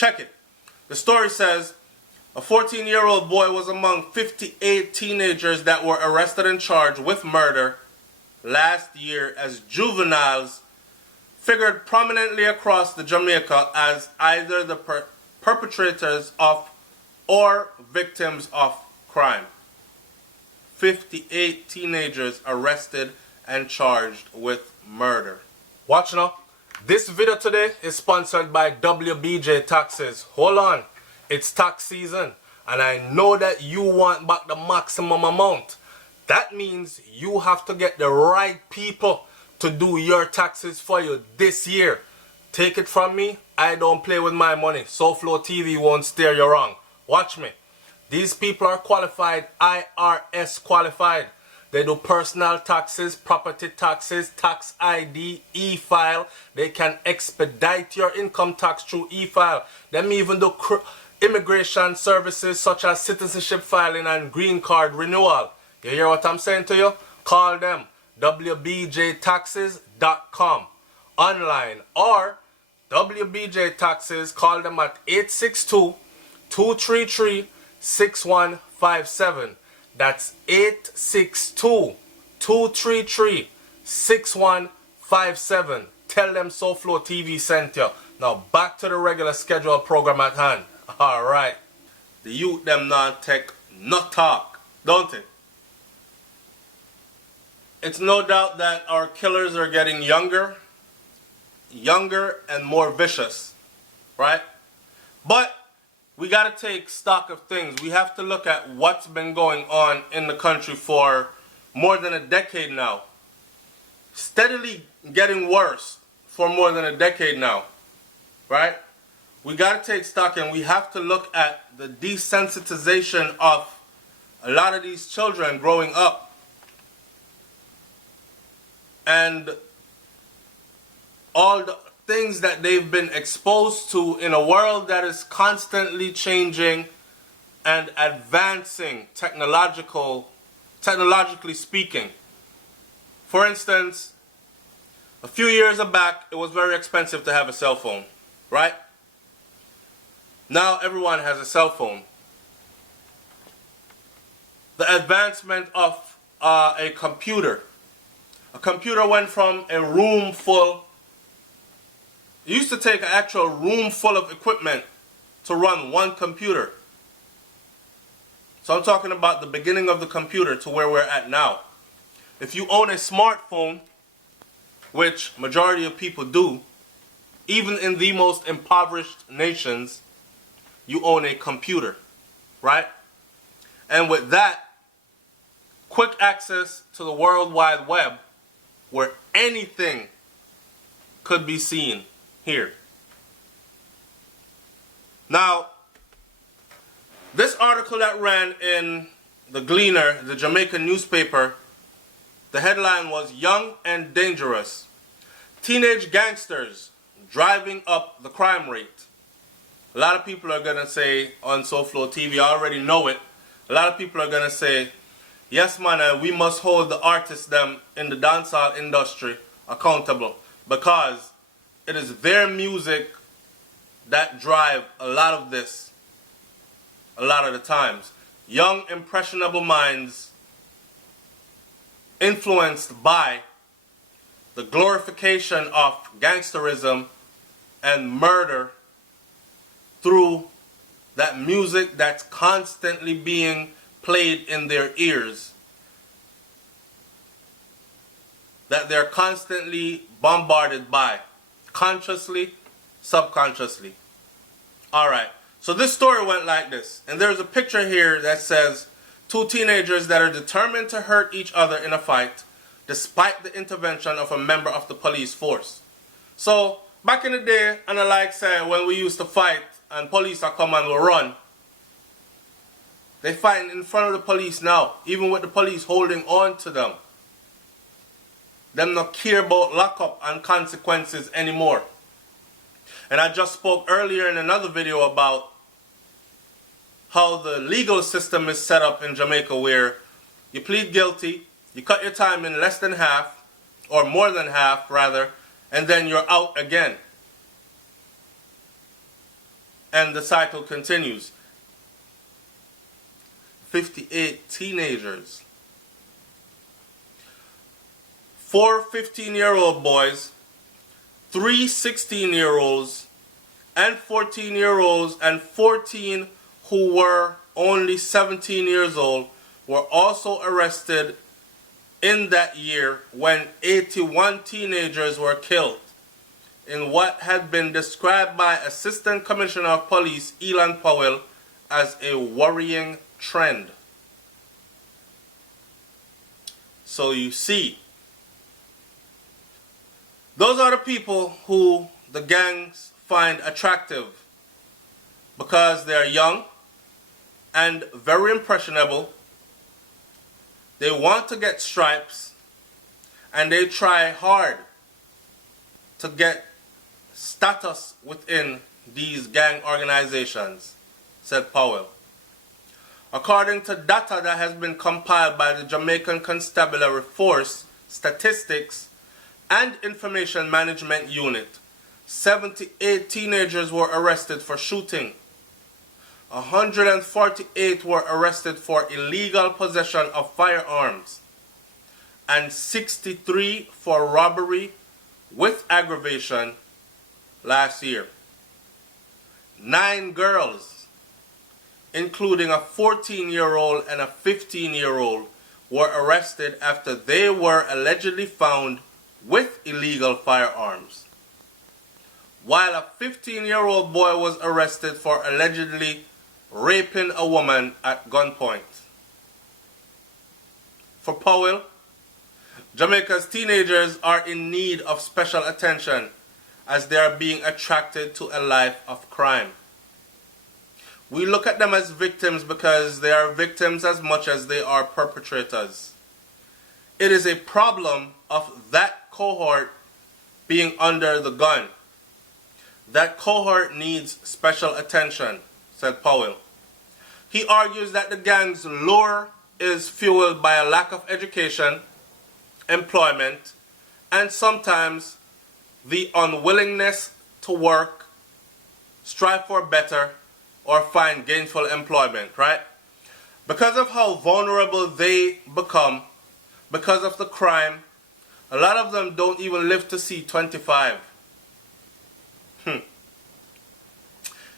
Check it. The story says, a 14-year-old boy was among 58 teenagers that were arrested and charged with murder last year as juveniles figured prominently across the Jamaica as either the perpetrators of or victims of crime. 58 teenagers arrested and charged with murder. Watch now. This video today is sponsored by WBJ Taxes. Hold on. It's tax season and I know that you want back the maximum amount. That means you have to get the right people to do your taxes for you this year. Take it from me, I don't play with my money. SouFLoTV won't steer you wrong. Watch me. These people are qualified, IRS qualified. They do personal taxes, property taxes, tax ID, e-file. They can expedite your income tax through e-file. They may even do immigration services such as citizenship filing and green card renewal. You hear what I'm saying to you? Call them. WBJTaxes.com online or WBJ Taxes. Call them at 862-233-6157. That's 862-233-6157. Tell them SouFLoTV sent you. Now back to the regular scheduled program at hand. Alright. The youth them non-tech not talk, don't it? It's no doubt that our killers are getting younger and more vicious, right? But we got to take stock of things. We have to look at what's been going on in the country for more than a decade now. Steadily getting worse for more than a decade now, right? We got to take stock and we have to look at the desensitization of a lot of these children growing up. And all the things that they've been exposed to in a world that is constantly changing and advancing technologically speaking. For instance, a few years back, it was very expensive to have a cell phone, right? Now everyone has a cell phone. The advancement of a computer. A computer went from a room full. It used to take an actual room full of equipment to run one computer. So I'm talking about the beginning of the computer to where we're at now. If you own a smartphone, which majority of people do, even in the most impoverished nations, you own a computer, right? And with that, quick access to the World Wide Web, where anything could be seen here. Now, this article that ran in the Gleaner, the Jamaican newspaper, the headline was "Young and Dangerous. Teenage Gangsters Driving Up the Crime Rate." A lot of people are going to say on SouFLoTV, I already know it, a lot of people are going to say, yes man, we must hold the artists them in the dancehall industry accountable because it is their music that drive a lot of this, a lot of the times. Young impressionable minds influenced by the glorification of gangsterism and murder through that music that's constantly being played in their ears, that they're constantly bombarded by, consciously, subconsciously. Alright, so this story went like this, and there's a picture here that says two teenagers that are determined to hurt each other in a fight despite the intervention of a member of the police force. So back in the day, and I like say when we used to fight and police are come and will run, they fighting in front of the police now, even with the police holding on to them. Them not care about lockup and consequences anymore. And I just spoke earlier in another video about how the legal system is set up in Jamaica, where you plead guilty, you cut your time in less than half, or more than half rather, and then you're out again. And the cycle continues. 58 teenagers. 4 15-year-old boys, 3 16-year-olds, and 14-year-olds, and 14 who were only 17 years old were also arrested in that year when 81 teenagers were killed in what had been described by Assistant Commissioner of Police Elan Powell as a worrying trend. So you see, those are the people who the gangs find attractive because they're young and very impressionable. They want to get stripes and they try hard to get status within these gang organizations, said Powell. According to data that has been compiled by the Jamaican Constabulary Force Statistics and Information Management Unit, 78 teenagers were arrested for shooting. 148 were arrested for illegal possession of firearms, and 63 for robbery with aggravation last year. 9 girls, including a 14-year-old and a 15-year-old, were arrested after they were allegedly found with illegal firearms, while a 15-year-old boy was arrested for allegedly raping a woman at gunpoint. For Powell, Jamaica's teenagers are in need of special attention as they are being attracted to a life of crime. We look at them as victims because they are victims as much as they are perpetrators. It is a problem of that cohort being under the gun. That cohort needs special attention, said Powell. He argues that the gang's lure is fueled by a lack of education, employment, and sometimes the unwillingness to work, strive for better, or find gainful employment, right? Because of how vulnerable they become, because of the crime, a lot of them don't even live to see 25.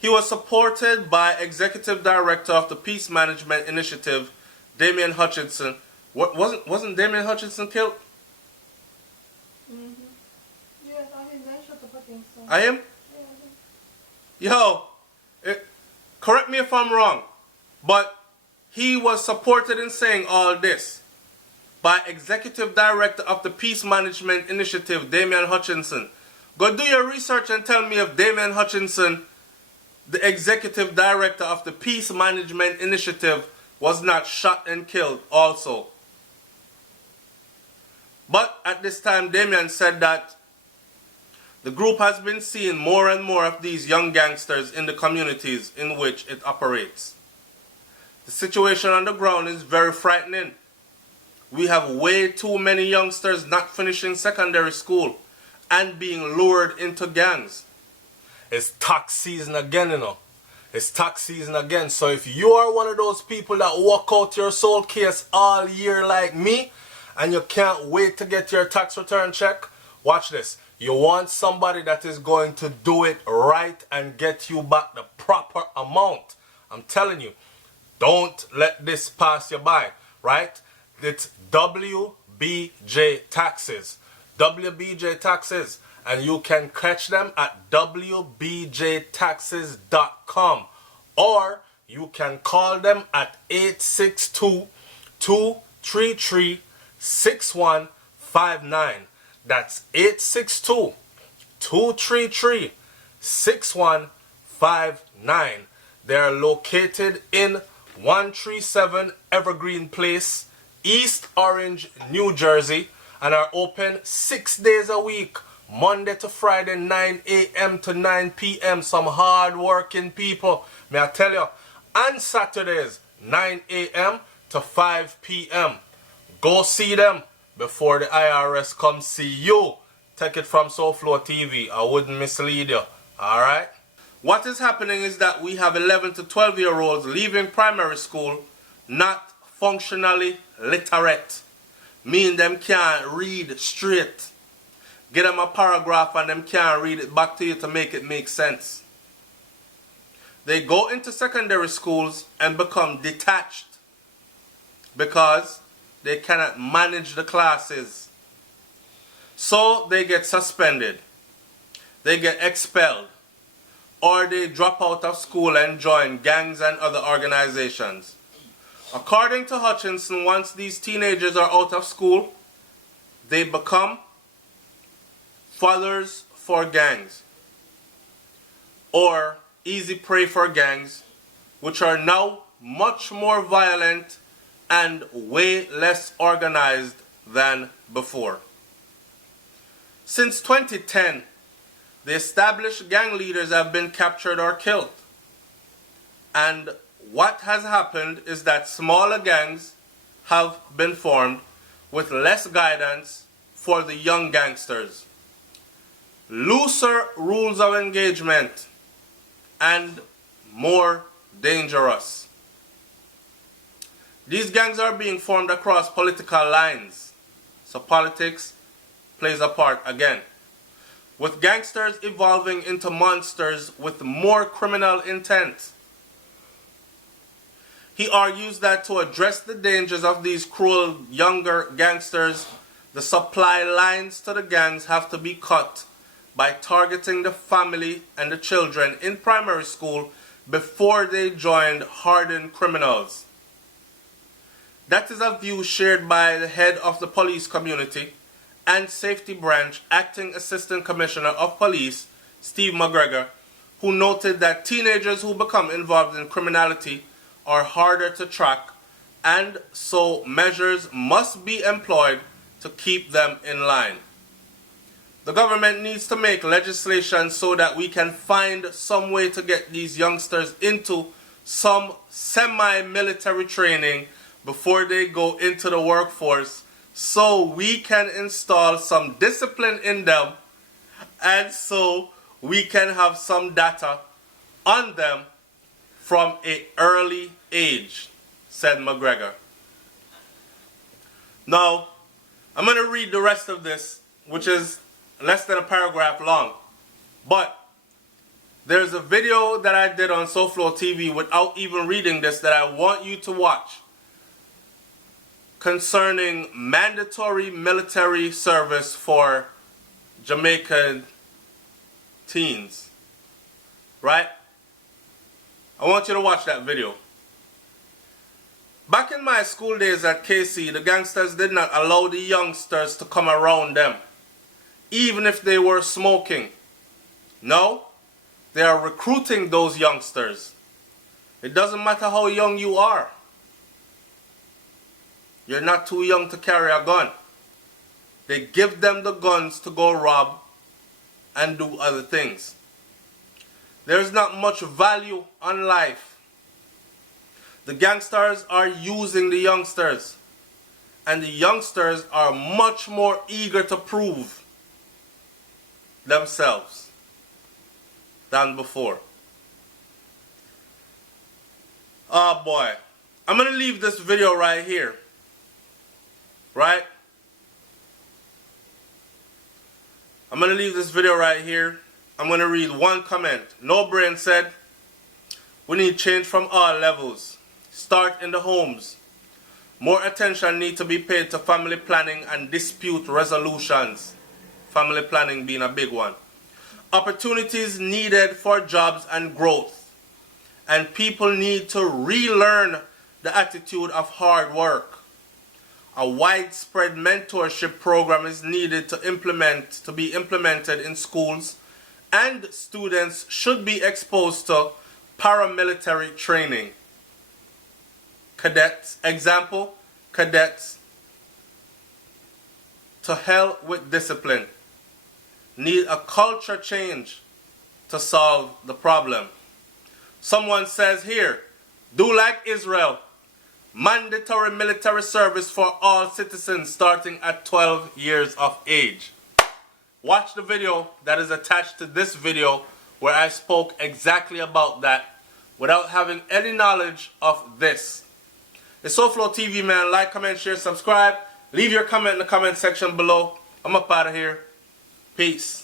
He was supported by Executive Director of the Peace Management Initiative, Damian Hutchinson. Wasn't Damian Hutchinson killed? Mm-hmm. Yes, I mean, they shot up against him. I am? Yeah. Correct me if I'm wrong, but he was supported in saying all this by Executive Director of the Peace Management Initiative, Damian Hutchinson. Go do your research and tell me if Damian Hutchinson, the Executive Director of the Peace Management Initiative, was not shot and killed also. But at this time, Damian said that the group has been seeing more and more of these young gangsters in the communities in which it operates. The situation on the ground is very frightening. We have way too many youngsters not finishing secondary school and being lured into gangs. It's tax season again, you know. It's tax season again. So if you are one of those people that walk out your soul case all year like me, and you can't wait to get your tax return check, watch this. You want somebody that is going to do it right and get you back the proper amount. I'm telling you, don't let this pass you by, right? It's WBJ Taxes. WBJ Taxes. And you can catch them at wbjtaxes.com, or you can call them at 862-233-6159. That's 862-233-6159. They are located in 137 Evergreen Place, East Orange, New Jersey, and are open 6 days a week, Monday to Friday, 9 a.m. to 9 p.m. Some hard-working people, may I tell you. And Saturdays, 9 a.m. to 5 p.m. Go see them before the IRS comes see you. Take it from SouFLoTV. I wouldn't mislead you. Alright? What is happening is that we have 11 to 12-year-olds leaving primary school not functionally literate, meaning them can't read straight. Get them a paragraph and them can't read it back to you to make it make sense. They go into secondary schools and become detached because they cannot manage the classes. So they get suspended, they get expelled, or they drop out of school and join gangs and other organizations. According to Hutchinson, once these teenagers are out of school, they become followers for gangs, or easy prey for gangs, which are now much more violent and way less organized than before. Since 2010, the established gang leaders have been captured or killed. And what has happened is that smaller gangs have been formed with less guidance for the young gangsters, looser rules of engagement, and more dangerous. These gangs are being formed across political lines, so politics plays a part again, with gangsters evolving into monsters with more criminal intent. He argues that to address the dangers of these cruel younger gangsters, the supply lines to the gangs have to be cut by targeting the family and the children in primary school before they joined hardened criminals. That is a view shared by the head of the police community and safety branch, acting assistant commissioner of police, Steve McGregor, who noted that teenagers who become involved in criminality are harder to track, and so measures must be employed to keep them in line. The government needs to make legislation so that we can find some way to get these youngsters into some semi-military training before they go into the workforce, so we can install some discipline in them, and so we can have some data on them from an early age, said McGregor. Now, I'm going to read the rest of this, which is less than a paragraph long. But there's a video that I did on SouFLoTV without even reading this that I want you to watch concerning mandatory military service for Jamaican teens. Right? I want you to watch that video. Back in my school days at KC, the gangsters did not allow the youngsters to come around them, even if they were smoking. No, they are recruiting those youngsters. It doesn't matter how young you are. You're not too young to carry a gun. They give them the guns to go rob and do other things. There's not much value on life. The gangsters are using the youngsters, and the youngsters are much more eager to prove themselves than before. Oh boy. I'm going to leave this video right here. Right? I'm going to leave this video right here. I'm going to read one comment. No Brain said, we need change from all levels. Start in the homes. More attention needs to be paid to family planning and dispute resolutions. Family planning being a big one. Opportunities needed for jobs and growth. And people need to relearn the attitude of hard work. A widespread mentorship program is needed to be implemented in schools, and students should be exposed to paramilitary training. Cadets, example, cadets, to hell with discipline. Need a culture change to solve the problem. Someone says here, do like Israel. Mandatory military service for all citizens starting at 12 years of age. Watch the video that is attached to this video where I spoke exactly about that without having any knowledge of this. It's SouFLoTV, man. Like, comment, share, subscribe. Leave your comment in the comment section below. I'm up out of here. Peace.